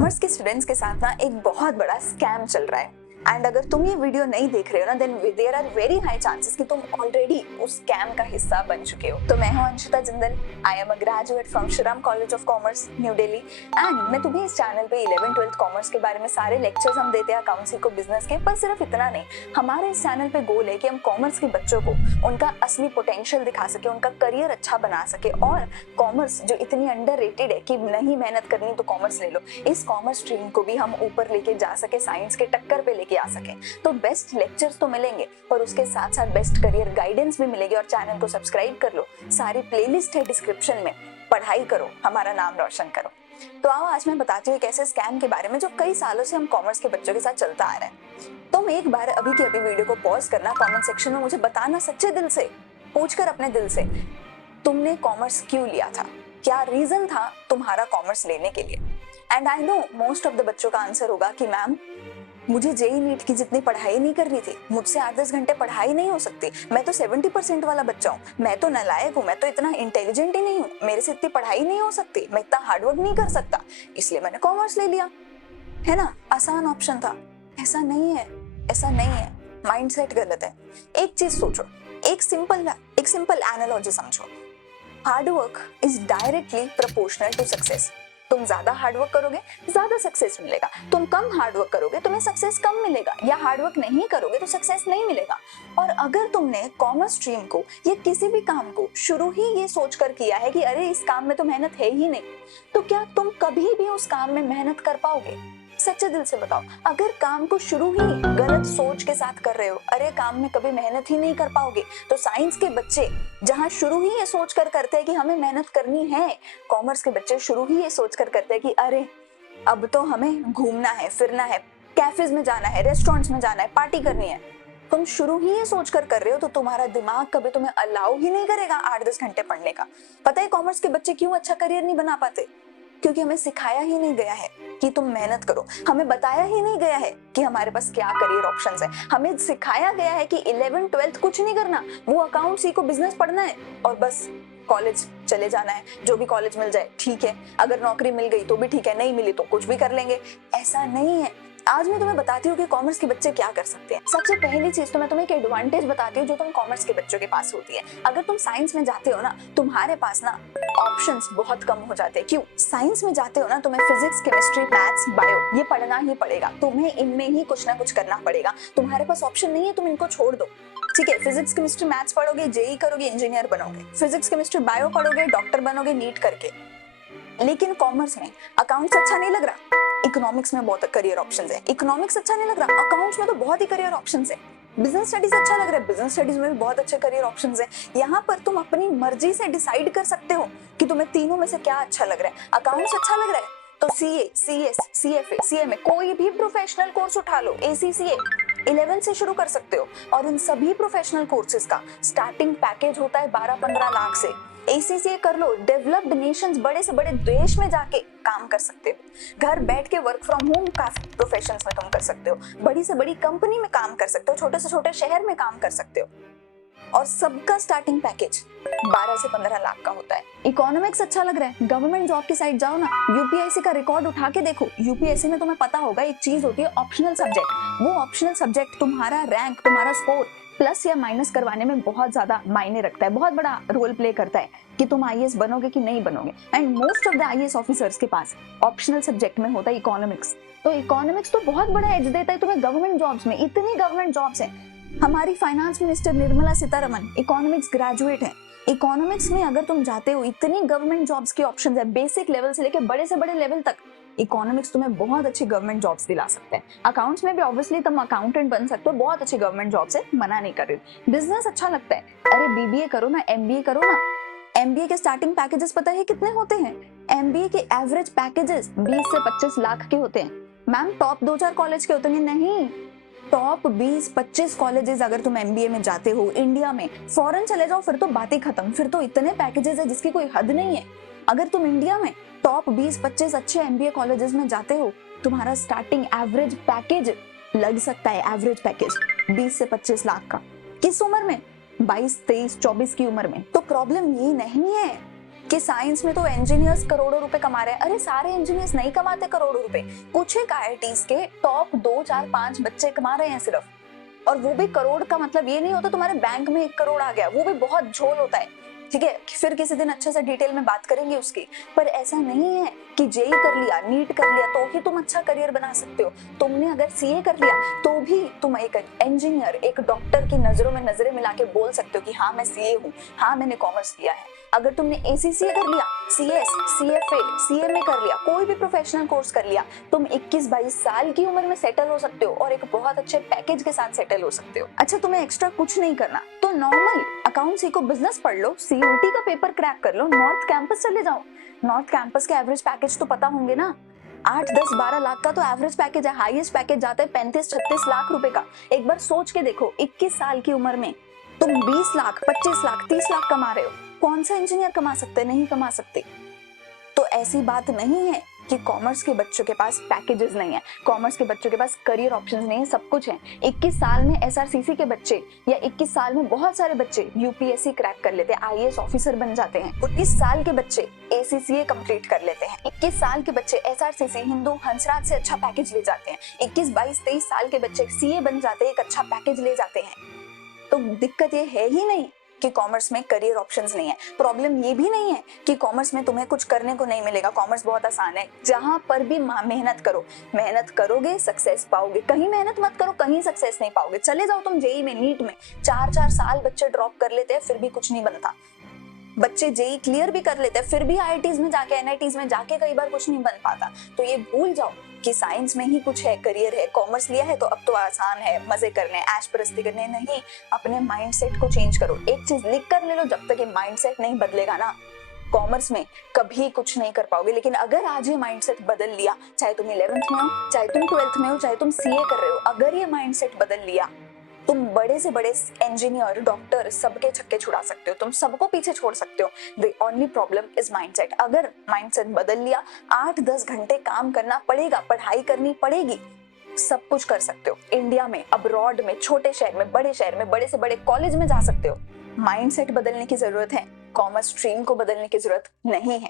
Commerce के students के साथ ना एक बहुत बड़ा स्कैम चल रहा है एंड अगर तुम ये वीडियो नहीं देख रहे हो ना then there are very high chances कि तुम ऑलरेडी उस स्कैम का हिस्सा बन चुके हो। तो मैं हूं Anshita Jindal, I am a graduate from Shriram college of commerce new Delhi and मैं तुम्हें इस चैनल पे 11th-12th कॉमर्स के बारे में सारे लेक्चर्स हम देते हैं अकाउंट्स को बिजनेस के। पर सिर्फ इतना नहीं, हमारे इस चैनल पे गोल है कि हम कॉमर्स के बच्चों को उनका असली पोटेंशियल दिखा सके, उनका करियर अच्छा बना सके और कॉमर्स जो इतनी अंडररेटेड है कि नहीं मेहनत करनी तो कॉमर्स ले लो, इस कॉमर्स स्ट्रीम को भी हम ऊपर लेके जा सके, साइंस के टक्कर पे लेके आ सके। तो बेस्ट लेक्चर्स तो मिलेंगे और उसके साथ साथ बेस्ट करियर गाइडेंस भी मिलेगी। और चैनल को सब्सक्राइब कर लो, सारी प्लेलिस्ट है डिस्क्रिप्शन में, पढ़ाई करो, हमारा नाम रोशन करो। तो आओ आज मैं बताती हूँ एक ऐसे स्कैम के बारे में जो कई सालों से हम कॉमर्स के बच्चों के साथ चलता आ रहा है। तुम एक बार अभी की अभी वीडियो को पॉज करना, कमेंट सेक्शन में मुझे बताना सच्चे दिल से, पूछकर अपने दिल से, तुमने कॉमर्स क्यों लिया था, क्या रीजन था तुम्हारा कॉमर्स लेने के लिए। And I know most of the बच्चों का आंसर होगा कि मैम मुझे जेई नीट की जितनी पढ़ाई नहीं करनी थी, मुझसे 8-10 घंटे पढ़ाई नहीं हो सकती, मैं तो 70% वाला बच्चा हूँ, मैं तो नालायक हूँ, मैं तो इतना इंटेलिजेंट ही नहीं हूँ, मेरे से इतनी पढ़ाई नहीं हो सकती, मैं इतना हार्डवर्क नहीं कर सकता, इसलिए मैंने कॉमर्स ले लिया। है ना, आसान ऑप्शन था। ऐसा नहीं है, ऐसा नहीं है, माइंडसेट गलत है। एक चीज सोचो, एक सिंपल एनालॉजी समझो, hard work is directly proportional to success. तुम ज्यादा हार्डवर्क करोगे ज्यादा सक्सेस मिलेगा, तुम कम हार्डवर्क करोगे तुम्हें सक्सेस कम मिलेगा, या हार्डवर्क नहीं करोगे तो सक्सेस नहीं मिलेगा। और अगर तुमने कॉमर्स स्ट्रीम को या किसी भी काम को शुरू ही ये सोचकर किया है कि अरे इस काम में तो मेहनत है ही नहीं, तो क्या तुम कभी भी उस काम में मेहनत कर पाओगे? सच्चे दिल से बताओ, अगर काम को शुरू ही गलत सोच के साथ कर रहे हो, अरे काम में कभी मेहनत ही नहीं कर पाओगे। तो साइंस के बच्चे जहां शुरू ही ये सोच कर करते हैं कि हमें मेहनत करनी है, कॉमर्स के बच्चे शुरू ही ये सोच कर करते हैं कि अरे अब तो हमें घूमना है, फिरना है, कैफेज में जाना है, रेस्टोरेंट्स में जाना है, पार्टी करनी है। तुम शुरू ही ये सोच कर कर रहे हो तो तुम्हारा दिमाग कभी तुम्हें अलाउ ही नहीं करेगा 8-10 घंटे पढ़ने का। पता है कॉमर्स के बच्चे क्यों अच्छा करियर नहीं बना पाते? क्योंकि हमें सिखाया ही नहीं गया है कि तुम मेहनत करो, हमें बताया ही नहीं गया है कि हमारे पास क्या करियर ऑप्शंस है। हमें सिखाया गया है कि 11th-12th कुछ नहीं करना, वो अकाउंट्स ही को बिजनेस पढ़ना है और बस कॉलेज चले जाना है, जो भी कॉलेज मिल जाए ठीक है, अगर नौकरी मिल गई तो भी ठीक है, नहीं मिली तो कुछ भी कर लेंगे। ऐसा नहीं है। आज मैं तुम्हें बताती हूँ कि कॉमर्स के बच्चे क्या कर सकते हैं। सबसे पहली चीज तो मैं तुम्हें एक एडवांटेज बताती हूँ जो तुम कॉमर्स के बच्चों के पास होती है। अगर तुम साइंस में जाते हो ना, तुम्हारे पास ना ऑप्शंस बहुत कम हो जाते हैं। क्यों? साइंस में जाते हो ना, तुम्हें फिजिक्स, केमिस्ट्री, मैथ्स, बायो ये पढ़ना ही पड़ेगा, तुम्हें इनमें ही कुछ ना कुछ करना पड़ेगा। तुम्हारे पास ऑप्शन नहीं है, तुम इनको छोड़ दो। ठीक है, फिजिक्स केमिस्ट्री मैथ्स पढ़ोगे, जेई करोगे, इंजीनियर बनोगे, फिजिक्स केमिस्ट्री बायो पढ़ोगे, डॉक्टर बनोगे नीट करके। लेकिन कॉमर्स में अकाउंट्स अच्छा नहीं लग रहा, इकोनॉमिक्स में बहुत करियर ऑप्शंस है, इकोनॉमिक्स अच्छा नहीं लग रहा, अकाउंट्स में तो बहुत ही करियर ऑप्शंस है, बिजनेस स्टडीज अच्छा लग रहा है, बिजनेस स्टडीज में भी बहुत अच्छे करियर ऑप्शंस है। यहाँ पर तुम अपनी मर्जी से डिसाइड कर सकते हो कि तुम्हें तीनों में से क्या अच्छा लग रहा है। अकाउंट्स अच्छा लग रहा है तो सीए, सीएस, सीएफए, सीएमए कोई भी प्रोफेशनल कोर्स उठा लो, एसीसीए 11 से शुरू कर सकते हो। और इन सभी प्रोफेशनल कोर्सेज का स्टार्टिंग पैकेज होता है 12-15 लाख से। एसीसीए कर लो, डेवलप्ड नेशंस, बड़े से बड़े देश में जाके काम कर सकते हो, घर बैठ के वर्क फ्रॉम होम काफी प्रोफेशंस में तुम कर सकते हो, बड़ी से बड़ी कंपनी में काम कर सकते हो, छोटे से छोटे शहर में काम कर सकते हो। और सबका स्टार्टिंग पैकेज 12 से 15 लाख का होता है। इकोनॉमिक्स अच्छा लग रहा है, गवर्नमेंट जॉब की साइड जाओ ना, यूपीएससी का रिकॉर्ड उठा के देखो। यूपीएससी में तुम्हें पता होगा एक चीज होती है ऑप्शनल सब्जेक्ट। वो ऑप्शनल सब्जेक्ट तुम्हारा रैंक, तुम्हारा स्कोर प्लस या माइनस करवाने में बहुत ज्यादा मायने रखता है, बहुत बड़ा रोल प्ले करता है कि तुम आईएएस बनोगे कि नहीं बनोगे। And most of the IAS officers के पास ऑप्शनल सब्जेक्ट में होता है इकोनॉमिक्स। तो इकोनॉमिक्स तो बहुत बड़ा एज देता है तुम्हें गवर्नमेंट जॉब्स में। इतनी गवर्नमेंट जॉब्स है, हमारी finance minister Nirmala Sitharaman economics graduate है। इकोनॉमिक्स में अगर तुम जाते हो, इतनी गवर्नमेंट जॉब्स की ऑप्शंस है, बेसिक लेवल से लेकर बड़े से बड़े लेवल तक इकोनॉमिक्स तुम्हें बहुत अच्छी गवर्नमेंट जॉब्स दिला सकते हैं। अकाउंट्स में भी ऑब्वियसली तुम अकाउंटेंट बन सकते हो, बहुत अच्छी गवर्नमेंट जॉब से मना नहीं कर रही। बिजनेस अच्छा लगता है, अरे बीबीए करो ना, एमबीए करो ना। एमबीए के स्टार्टिंग पैकेजेस पता है कितने होते हैं? एमबीए के एवरेज पैकेजेस 20 से 25 लाख के होते हैं। मैम टॉप 2-4 कॉलेज के होते हैं? नहीं, टॉप 20-25 कॉलेजेस अगर तुम एमबीए में जाते हो इंडिया में, फॉरेन चले जाओ फिर तो बात ही खत्म, फिर तो इतने पैकेजेस है जिसकी कोई हद नहीं है। अगर तुम इंडिया में टॉप 20-25 अच्छे एमबीए कॉलेजेस में जाते हो, तुम्हारा स्टार्टिंग एवरेज पैकेज लग सकता है, एवरेज पैकेज 20 से 25 लाख का। किस उम्र में? 22, 23, 24 की उम्र में। तो प्रॉब्लम ये नहीं है कि साइंस में तो इंजीनियर्स करोड़ों रुपए कमा रहे हैं। अरे सारे इंजीनियर्स नहीं कमाते करोड़ों रुपए, कुछ एक आईआईटीज के टॉप 2 4 5 बच्चे कमा रहे हैं सिर्फ। और वो भी करोड़ का मतलब ये नहीं होता तुम्हारे बैंक में 1 करोड़ आ गया, वो भी बहुत झोल होता है। ठीक है, फिर किसी दिन अच्छे से डिटेल में बात करेंगे उसकी। पर ऐसा नहीं है कि जेई कर लिया, नीट कर लिया तो ही तुम अच्छा करियर बना सकते हो। तुमने अगर सीए कर लिया तो भी तुम एक इंजीनियर, एक डॉक्टर की नजरों में नजरें मिला के बोल सकते हो कि हाँ मैं सीए हूँ, हाँ मैंने कॉमर्स किया है। अगर तुमने एसीसीए कर लिया, सीएस, सीएफए, सीएमए कर लिया, कोई भी प्रोफेशनल कोर्स कर लिया, तुम 21-22 साल की उम्र में सेटल हो सकते हो और एक बहुत अच्छे पैकेज के साथ सेटल हो सकते हो। अच्छा, तुम्हें एक्स्ट्रा कुछ नहीं करना तो नॉर्मल अकाउंट्स को बिजनेस पढ़ लो, सीयूईटी का पेपर क्रैक कर लो, नॉर्थ कैंपस चले जाओ। नॉर्थ कैंपस के एवरेज पैकेज तो पता होंगे ना, 8, 10, 12 लाख का तो एवरेज पैकेज है। हाईएस्ट पैकेज जाता है 35-36 लाख रुपए का। एक बार सोच के देखो, 21 साल की उम्र में तुम 20 लाख, 25 लाख, 30 लाख कमा रहे हो। कौन सा इंजीनियर कमा सकते? नहीं कमा सकते। तो ऐसी बात नहीं है कि कॉमर्स के बच्चों के पास पैकेजेस नहीं है, कॉमर्स के बच्चों के पास करियर ऑप्शंस नहीं है, सब कुछ है। 21 साल में एसआरसीसी के बच्चे या 21 साल में बहुत सारे बच्चे यूपीएससी क्रैक कर लेते हैं, आईएएस ऑफिसर बन जाते हैं। 19 साल के बच्चे एसीसीए कंप्लीट कर लेते हैं। 21 साल के बच्चे एसआरसीसी, हिंदू, हंसराज से अच्छा पैकेज ले जाते हैं। 21, 22, 23 साल के बच्चे सीए बन जाते हैं, एक अच्छा पैकेज ले जाते हैं। तो दिक्कत ये है ही नहीं कि कॉमर्स में करियर ऑप्शंस नहीं है। प्रॉब्लम ये भी नहीं है कि कॉमर्स में तुम्हें कुछ करने को नहीं मिलेगा। कॉमर्स बहुत आसान है, जहां पर भी मेहनत करो, मेहनत करोगे सक्सेस पाओगे। कहीं मेहनत मत करो, कहीं सक्सेस नहीं पाओगे। चले जाओ तुम जेई में, नीट में 4-4 साल बच्चे ड्रॉप कर लेते हैं, फिर भी कुछ नहीं बनता। बच्चे जेई क्लियर भी कर लेते हैं, फिर भी आईआईटीज में जाके, एनआईटीज में जाके कई बार कुछ नहीं बन पाता। तो ये भूल जाओ कि साइंस में ही कुछ है, करियर है। कॉमर्स लिया है तो अब तो आसान है, मजे करने, ऐश परस्ती करने। नहीं, अपने माइंडसेट को चेंज करो। एक चीज लिख कर ले लो, जब तक ये माइंडसेट नहीं बदलेगा ना, कॉमर्स में कभी कुछ नहीं कर पाओगे। लेकिन अगर आज ये माइंडसेट बदल लिया, चाहे तुम 11th में हो, चाहे तुम 12th में हो, चाहे तुम सीए कर रहे हो, अगर ये माइंडसेट बदल लिया, तुम बड़े से बड़े इंजीनियर, डॉक्टर सबके छक्के छुड़ा सकते हो, तुम सबको पीछे छोड़ सकते हो। The only problem is mindset. अगर माइंडसेट बदल लिया, 8-10 घंटे काम करना पड़ेगा, पढ़ाई करनी पड़ेगी, सब कुछ कर सकते हो। इंडिया में, अब्रॉड में, छोटे शहर में, बड़े शहर में, बड़े से बड़े कॉलेज में जा सकते हो। माइंडसेट बदलने की जरूरत है, कॉमर्स स्ट्रीम को बदलने की जरूरत नहीं है।